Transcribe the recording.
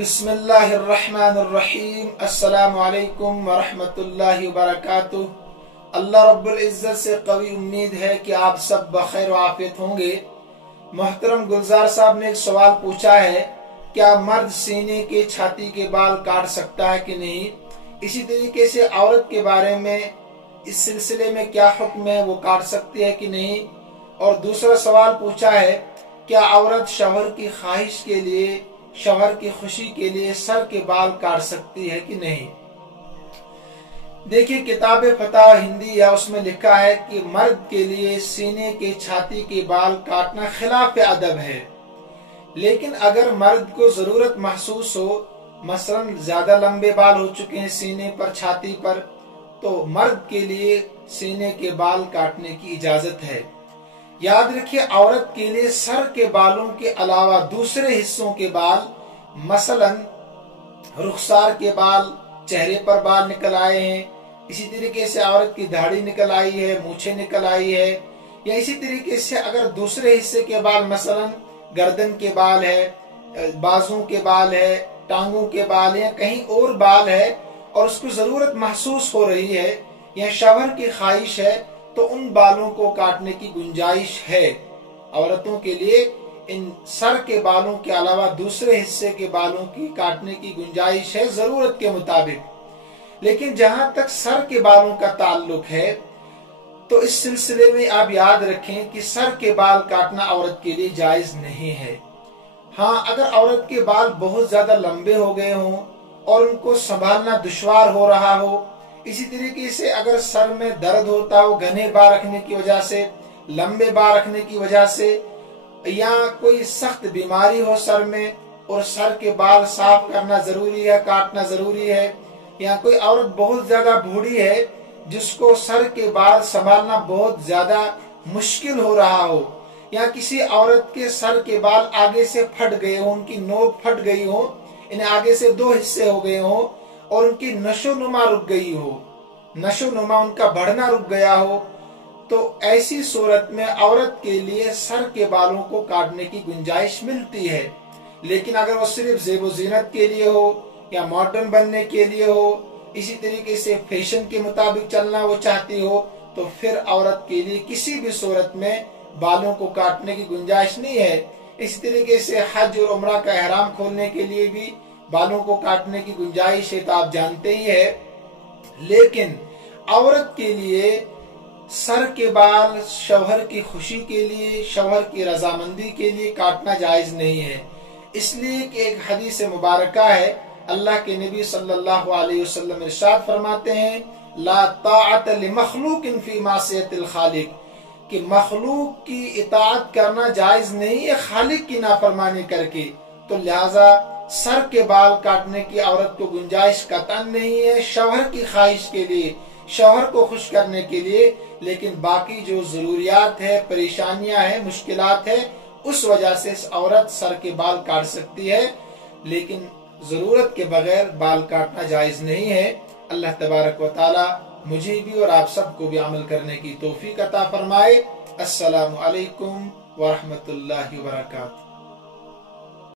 बिस्मिल्लाहिर्रहमानिर्रहीम। अस्सलामु अलैकुम वरहमतुल्लाहि वबरकातुह। अल्लाह रब्बुल इज्जत से कवी उम्मीद है कि आप सब बखैर आफियत होंगे। मोहतरम गुलजार साहब ने एक सवाल पूछा है, क्या मर्द सीने के छाती के बाल काट सकता है कि नहीं। इसी तरीके से औरत के बारे में इस सिलसिले में क्या हुक्म है, वो काट सकती है कि नहीं। और दूसरा सवाल पूछा है, क्या औरत शौहर की ख्वाहिश के लिए, शौहर की खुशी के लिए सर के बाल काट सकती है कि नहीं। देखिए, किताब फतवा हिंदी या उसमें लिखा है कि मर्द के लिए सीने के छाती के बाल काटना खिलाफ अदब है। लेकिन अगर मर्द को जरूरत महसूस हो, मसलन ज्यादा लंबे बाल हो चुके हैं सीने पर, छाती पर, तो मर्द के लिए सीने के बाल काटने की इजाजत है। याद रखिए, औरत के लिए सर के बालों के अलावा दूसरे हिस्सों के बाल, मसलन रुखसार के बाल, चेहरे पर बाल निकल आए हैं, इसी तरीके से औरत की दाढ़ी निकल आई है, मूछें निकल आई है, या इसी तरीके से अगर दूसरे हिस्से के बाल, मसलन गर्दन के बाल है, बाजू के बाल है, टांगों के बाल है, या कहीं और बाल है और उसको जरूरत महसूस हो रही है या शौहर की ख्वाहिश है, तो उन बालों को काटने की गुंजाइश है। औरतों के लिए इन सर के बालों के अलावा दूसरे हिस्से के बालों की काटने की गुंजाइश है जरूरत के मुताबिक। लेकिन जहां तक सर के बालों का ताल्लुक है, तो इस सिलसिले में आप याद रखें कि सर के बाल काटना औरत के लिए जायज नहीं है। हाँ, अगर औरत के बाल बहुत ज्यादा लंबे हो गए हों और उनको संभालना दुश्वार हो रहा हो, इसी तरीके से अगर सर में दर्द होता हो घने बाल रखने की वजह से, लंबे बाल रखने की वजह से, या कोई सख्त बीमारी हो सर में और सर के बाल साफ करना जरूरी है, काटना जरूरी है, या कोई औरत बहुत ज्यादा बूढ़ी है जिसको सर के बाल संभालना बहुत ज्यादा मुश्किल हो रहा हो, या किसी औरत के सर के बाल आगे से फट गए हो, उनकी नोक फट गई हो, इन्हें आगे से दो हिस्से हो गए हो और उनकी नशोनुमा रुक गई हो, नशोनुमा उनका बढ़ना रुक गया हो, तो ऐसी सूरत में औरत के लिए सर के बालों को काटने की गुंजाइश मिलती है। लेकिन अगर वो सिर्फ ज़ेबो ज़ीनत के लिए हो या मॉडर्न बनने के लिए हो, इसी तरीके से फैशन के मुताबिक चलना वो चाहती हो, तो फिर औरत के लिए किसी भी सूरत में बालों को काटने की गुंजाइश नहीं है। इसी तरीके से हज और उम्रा का एहराम खोलने के लिए भी बालों को काटने की गुंजाइश है, तो आप जानते ही है। लेकिन औरत के लिए सर के बाल शौहर की खुशी के लिए, शौहर की रजामंदी के लिए काटना जायज नहीं है। इसलिए कि एक हदीस मुबारका है, अल्लाह के नबी सल्लल्लाहु अलैहि वसल्लम इरशाद फरमाते हैं, ला ताअत लिमखलूकिन फी मासियतिल खालिक, कि मखलूक की इताअत करना जायज नहीं है खालिक की नाफरमानी करके। तो लिहाजा सर के बाल काटने की औरत को गुंजाइश कतई नहीं है, शौहर की ख्वाहिश के लिए, शौहर को खुश करने के लिए। लेकिन बाकी जो जरूरियात है, परेशानियां हैं, मुश्किलात है, उस वजह से औरत सर के बाल काट सकती है, लेकिन जरूरत के बगैर बाल काटना जायज नहीं है। अल्लाह तबारक व तआला मुझे भी और आप सबको भी अमल करने की तौफीक अता फरमाए। अस्सलामु अलैकुम व रहमतुल्लाहि व बरकातुहू।